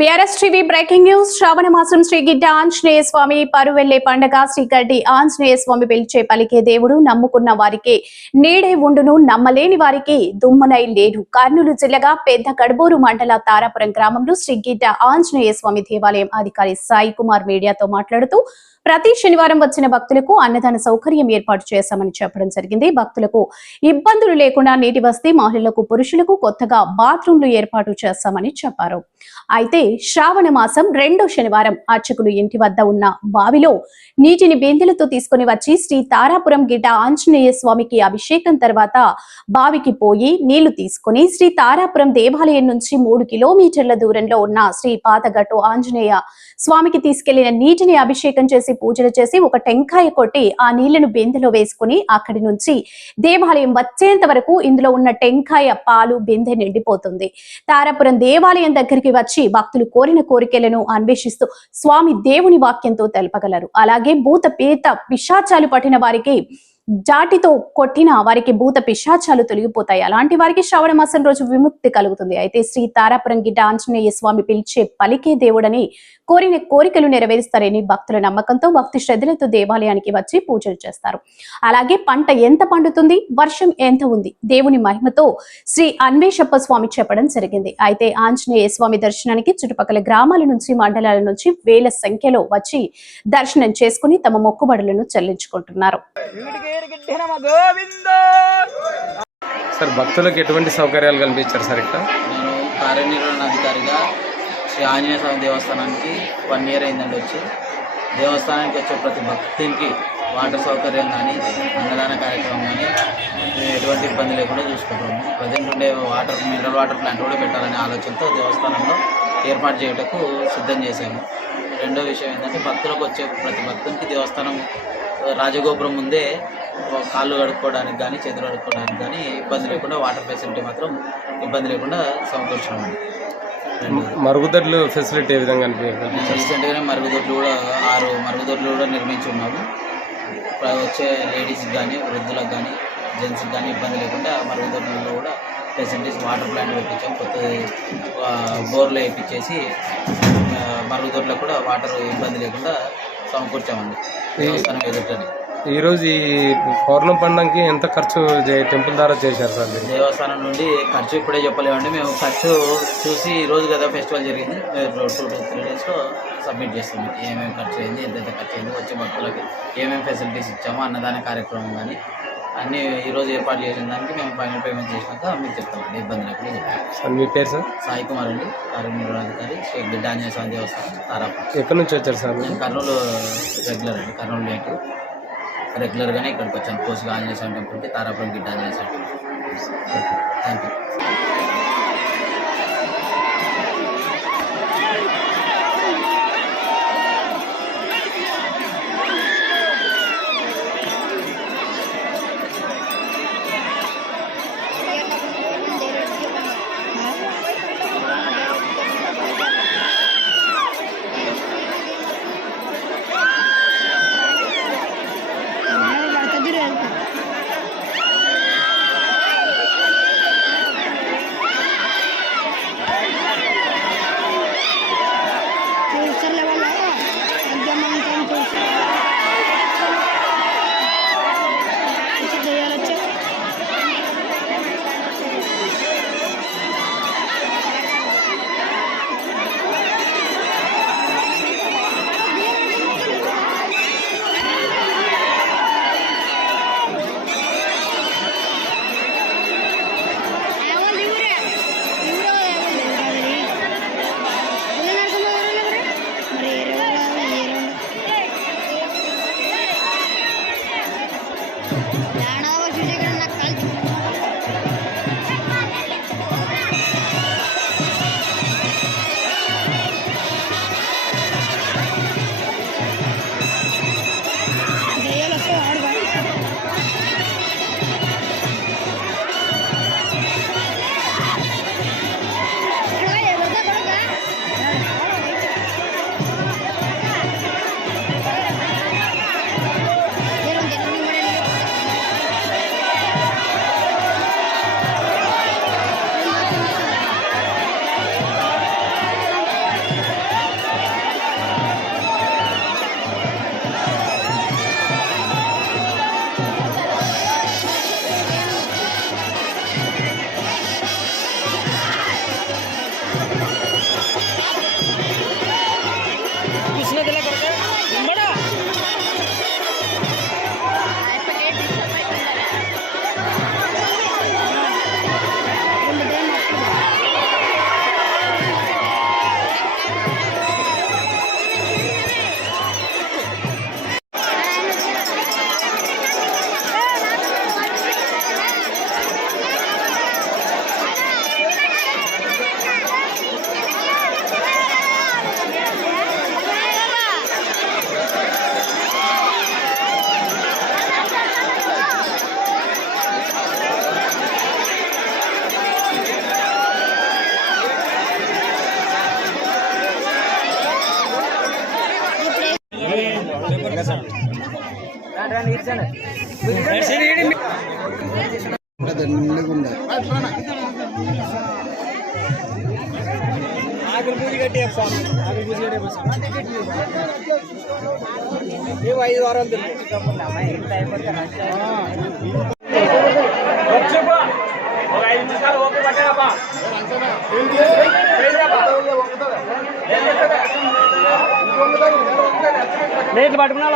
BRS TV breaking news. Shravana మాసం శ్రీ గిడ్డ ఆంజనేయ స్వామి పరువెల్లే పండగ. శ్రీ గడ్డి ఆంజనేయ స్వామి పిలిచే పలికే దేవుడు. నమ్ముకున్న వారికి నీడే ఉండును, నమ్మలేని వారికి దుమ్మనై లేడు. కర్నూలు జిల్లాగా పెద్ద కడబూరు మండల తారాపురం గ్రామంలో శ్రీ గిడ్డ ఆంజనేయ స్వామి దేవాలయం అధికారి సాయి కుమార్ మీడియాతో మాట్లాడుతూ ప్రతి శనివారం వచ్చిన భక్తులకు అన్నదాన సౌకర్యం ఏర్పాటు చేశామని చెప్పడం జరిగింది. భక్తులకు ఇబ్బందులు లేకుండా నీటి వసతి, మహిళలకు పురుషులకు కొత్తగా బాత్రూంలు ఏర్పాటు చేస్తామని చెప్పారు. అయితే శ్రావణ మాసం 2వ శనివారం అర్చకులు ఇంటి వద్ద ఉన్న బావిలో నీటిని బిందెలతో తీసుకుని వచ్చి శ్రీ తారాపురం గిడ్డ ఆంజనేయ స్వామికి అభిషేకం తర్వాత బావికి పోయి నీళ్లు తీసుకుని శ్రీ తారాపురం దేవాలయం నుంచి 3 కిలోమీటర్ల దూరంలో ఉన్న శ్రీ పాతగట్టు ఆంజనేయ స్వామికి తీసుకెళ్లిన నీటిని అభిషేకం చేసి పూజలు చేసి ఒక టెంకాయ కొట్టి ఆ నీళ్లను బిందెలో వేసుకుని అక్కడి నుంచి దేవాలయం వచ్చేంత వరకు ఇందులో ఉన్న టెంకాయ పాలు బిందె నిండిపోతుంది. తారాపురం దేవాలయం దగ్గరికి వచ్చి భక్తులు కోరిన కోరికలను అన్వేషిస్తూ స్వామి దేవుని వాక్యంతో తెలపగలరు. అలాగే భూత పేత పిశాచాలు పట్టిన వారికి జాటితో కొట్టిన వారికి భూత పిశాచాలు తొలగిపోతాయి. అలాంటి వారికి శ్రావణ మాసం రోజు విముక్తి కలుగుతుంది. అయితే శ్రీ తారాపురం గిడ్డ ఆంజనేయ స్వామి పిలిచే పలికే దేవుడని కోరిన కోరికలు నెరవేరుస్తారని భక్తుల నమ్మకంతో భక్తి శ్రద్ధలతో దేవాలయానికి వచ్చి పూజలు చేస్తారు. అలాగే పంట ఎంత పండుతుంది, వర్షం ఎంత ఉంది, దేవుని మహిమతో శ్రీ అన్వేషప్ప స్వామి చెప్పడం జరిగింది. అయితే ఆంజనేయ స్వామి దర్శనానికి చుట్టుపక్కల గ్రామాల నుంచి, మండలాల నుంచి వేల సంఖ్యలో వచ్చి దర్శనం చేసుకుని తమ మొక్కుబడులను చెల్లించుకుంటున్నారు. సార్, భక్తులకు ఎటువంటి సౌకర్యాలు కల్పించారు సార్? ఇక్కడ నేను కార్యనిర్వహణాధికారిగా శ్రీ ఆంజనేయ స్వామి దేవస్థానానికి 1 ఇయర్ అయిందండి. వచ్చి దేవస్థానానికి వచ్చే ప్రతి భక్తునికి వాటర్ సౌకర్యం కానీ, అన్నదాన కార్యక్రమం కానీ ఎటువంటి ఇబ్బంది లేకుండా చూసుకుంటాము. ప్రజెంట్ ఉండే మినరల్ వాటర్ ప్లాంట్ కూడా పెట్టాలనే ఆలోచనతో దేవస్థానంలో ఏర్పాటు చేయటకు సిద్ధం చేశాము. రెండో విషయం ఏంటంటే, భక్తులకు వచ్చే ప్రతి భక్తునికి దేవస్థానం రాజగోపురం ముందే కాళ్ళు కడుక్కోవడానికి కానీ, చేతులు కడుక్కోవడానికి కానీ ఇబ్బంది లేకుండా వాటర్ ఫెసిలిటీ మాత్రం ఇబ్బంది లేకుండా సమకూర్చున్నామండి. మరుగుదొడ్లు ఫెసిలిటీ ఏ విధంగా రీసెంట్గానే మరుగుదొడ్లు కూడా 6 మరుగుదొడ్లు కూడా నిర్మించి ఉన్నాము. వచ్చే లేడీస్కి కానీ, వృద్ధులకు కానీ, జెంట్స్కి కానీ ఇబ్బంది లేకుండా మరుగుదొడ్లలో కూడా ఫెసిలిటీస్, వాటర్ ప్లాంట్ పెట్టించాము. కొత్త బోర్లు వేయించేసి మరుగుదొడ్లకు కూడా వాటర్ ఇబ్బంది లేకుండా సమకూర్చామండి దేవస్థానం ఎదుటని. ఈరోజు ఈ పౌర్ణమి పండుగకి ఎంత ఖర్చు టెంపుల్ ద్వారా చేశారు సార్? దేవస్థానం నుండి ఖర్చు ఇప్పుడే చెప్పలేమండి. మేము ఖర్చు చూసి ఈరోజు కదా ఫెస్టివల్ జరిగింది, 2 to 3 డేస్లో సబ్మిట్ చేస్తాం. ఏమేమి ఖర్చు అయింది, ఎంతెంత ఖర్చు అయింది, వచ్చే భక్తులకి ఏమేమి ఫెసిలిటీస్ ఇచ్చామో, అన్నదాన కార్యక్రమం కానీ అన్నీ ఈరోజు ఏర్పాటు చేసిన దానికి మేము ఫైనల్ పేమెంట్ చేసినాక మీకు చెప్తామండి. ఇబ్బంది లేకుండా చెప్తాం. సార్, మీ పేరు సార్? సాయి కుమార్ అండి, కార్యనిర్వహణాధికారి, శ్రీ గిడ్డ ఆంజనేయ స్వామి దేవస్థానం తారాపురం. ఎక్కడి నుంచి వచ్చారు సార్? నేను కర్నూలు రెగ్యులర్ అండి, కర్నూలు నేటివ్. రెగ్యులర్గానే ఇక్కడికి వచ్చాను, కోసిక ఆంజనేయ స్వామి టెంపుల్కి, తారాపురం గిడ్డ ఆంజనేయ స్వామి టెంపుల్. Thank you. ప్లేట్లు పట్టుకున్నా